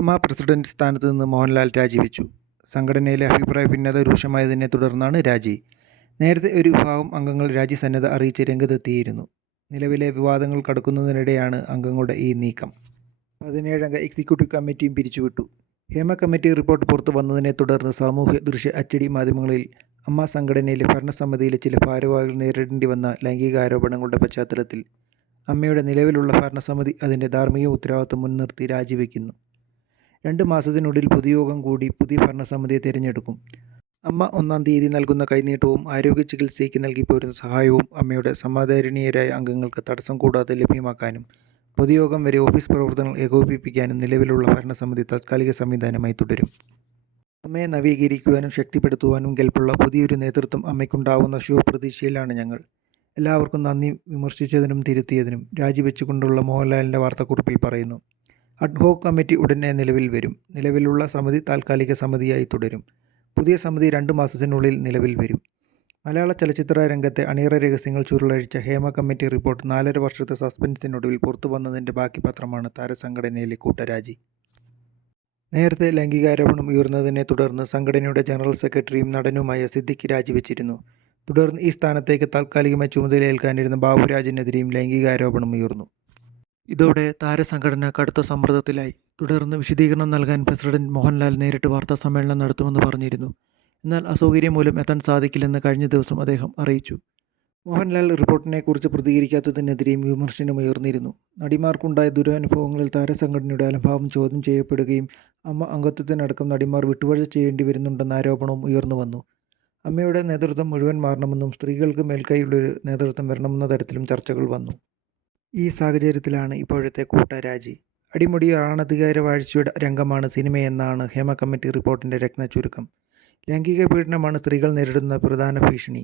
അമ്മ പ്രസിഡന്റ് സ്ഥാനത്ത് നിന്ന് മോഹൻലാൽ രാജിവെച്ചു. സംഘടനയിലെ അഭിപ്രായ ഭിന്നത രൂക്ഷമായതിനെ തുടർന്നാണ് രാജി. നേരത്തെ ഒരു വിഭാഗം അംഗങ്ങൾ രാജിസന്നദ്ധ അറിയിച്ച് രംഗത്തെത്തിയിരുന്നു. നിലവിലെ വിവാദങ്ങൾ കടക്കുന്നതിനിടെയാണ് അംഗങ്ങളുടെ ഈ നീക്കം. പതിനേഴംഗ എക്സിക്യൂട്ടീവ് കമ്മിറ്റിയും പിരിച്ചുവിട്ടു. ഹേമ കമ്മിറ്റി റിപ്പോർട്ട് പുറത്തു വന്നതിനെ തുടർന്ന് സാമൂഹ്യ ദൃശ്യ അച്ചടി മാധ്യമങ്ങളിൽ അമ്മ സംഘടനയിലെ ഭരണസമിതിയിലെ ചില ഭാരവാഹികൾ നേരിടേണ്ടി വന്ന ലൈംഗിക ആരോപണങ്ങളുടെ പശ്ചാത്തലത്തിൽ അമ്മയുടെ നിലവിലുള്ള ഭരണസമിതി അതിന്റെ ധാർമ്മിക ഉത്തരവാദിത്വം മുൻനിർത്തി രാജിവെക്കുന്നു. രണ്ട് മാസത്തിനുള്ളിൽ പൊതുയോഗം കൂടി പുതിയ ഭരണസമിതിയെ തിരഞ്ഞെടുക്കും. അമ്മ ഒന്നാം തീയതി നൽകുന്ന കൈനീട്ടവും ആരോഗ്യ ചികിത്സയ്ക്ക് നൽകി പോരുന്ന സഹായവും അമ്മയുടെ സമാധാരണീയരായ അംഗങ്ങൾക്ക് തടസ്സം കൂടാതെ ലഭ്യമാക്കാനും പൊതുയോഗം വരെ ഓഫീസ് പ്രവർത്തനങ്ങൾ ഏകോപിപ്പിക്കാനും നിലവിലുള്ള ഭരണസമിതി താത്കാലിക സംവിധാനമായി തുടരും. അമ്മയെ നവീകരിക്കുവാനും ശക്തിപ്പെടുത്തുവാനും കെൽപ്പുള്ള പുതിയൊരു നേതൃത്വം അമ്മയ്ക്കുണ്ടാവുന്ന ശുഭപ്രതീക്ഷയിലാണ് ഞങ്ങൾ. എല്ലാവർക്കും നന്ദി വിമർശിച്ചതിനും തിരുത്തിയതിനും രാജിവെച്ചുകൊണ്ടുള്ള മോഹൻലാലിന്റെ വാർത്താക്കുറിപ്പിൽ പറയുന്നു. അഡ്ഹോക് കമ്മിറ്റി ഉടനെ നിലവിൽ വരും. നിലവിലുള്ള സമിതി താൽക്കാലിക സമിതിയായി തുടരും. പുതിയ സമിതി രണ്ട് മാസത്തിനുള്ളിൽ നിലവിൽ വരും. മലയാള ചലച്ചിത്ര രംഗത്തെ അണിയറ രഹസ്യങ്ങൾ ചുരുളഴിച്ച ഹേമ കമ്മിറ്റി റിപ്പോർട്ട് നാലര വർഷത്തെ സസ്പെൻസിനൊടുവിൽ പുറത്തു വന്നതിന്റെ ബാക്കി പത്രമാണ് താരസംഘടനയിലെ കൂട്ടരാജി. നേരത്തെ ലൈംഗികാരോപണം ഉയർന്നതിനെ തുടർന്ന് സംഘടനയുടെ ജനറൽ സെക്രട്ടറിയും നടനുമായ സിദ്ദിഖ് രാജിവെച്ചിരുന്നു. തുടർന്ന് ഈ സ്ഥാനത്തേക്ക് താൽക്കാലികമായി ചുമതലയേൽക്കാനിരുന്ന ബാബുരാജിനെതിരെയും ലൈംഗികാരോപണം ഉയർന്നു. ഇതോടെ താരസംഘടന കടുത്ത സമ്മർദ്ദത്തിലായി. തുടർന്ന് വിശദീകരണം നൽകാൻ പ്രസിഡന്റ് മോഹൻലാൽ നേരിട്ട് വാർത്താ സമ്മേളനം നടത്തുമെന്ന് പറഞ്ഞിരുന്നു. എന്നാൽ അസൗകര്യം മൂലം എത്താൻ സാധിക്കില്ലെന്ന് കഴിഞ്ഞ ദിവസം അദ്ദേഹം അറിയിച്ചു. മോഹൻലാൽ റിപ്പോർട്ടിനെക്കുറിച്ച് പ്രതികരിക്കാത്തതിനെതിരെയും വിമർശനമുയർന്നിരുന്നു നടിമാർക്കുണ്ടായ ദുരനുഭവങ്ങളിൽ താരസംഘടനയുടെ അലംഭാവം ചോദ്യം ചെയ്യപ്പെടുകയും അമ്മ അംഗത്വത്തിനടക്കം നടിമാർ വിട്ടുവീഴ്ച ചെയ്യേണ്ടി വരുന്നുണ്ടെന്ന ആരോപണവും ഉയർന്നു വന്നു. അമ്മയുടെ നേതൃത്വം മുഴുവൻ മാറണമെന്നും സ്ത്രീകൾക്ക് മേൽക്കൈയുള്ളൊരു നേതൃത്വം വരണമെന്ന തരത്തിലും ചർച്ചകൾ വന്നു. ഈ സാഹചര്യത്തിലാണ് ഇപ്പോഴത്തെ കൂട്ടരാജി അടിമുടി ആണധികാര വാഴ്ചയുടെ രംഗമാണ് സിനിമയെന്നാണ് ഹേമ കമ്മിറ്റി റിപ്പോർട്ടിന്റെ രത്ന ചുരുക്കം ലൈംഗിക പീഡനമാണ് സ്ത്രീകൾ നേരിടുന്ന പ്രധാന ഭീഷണി.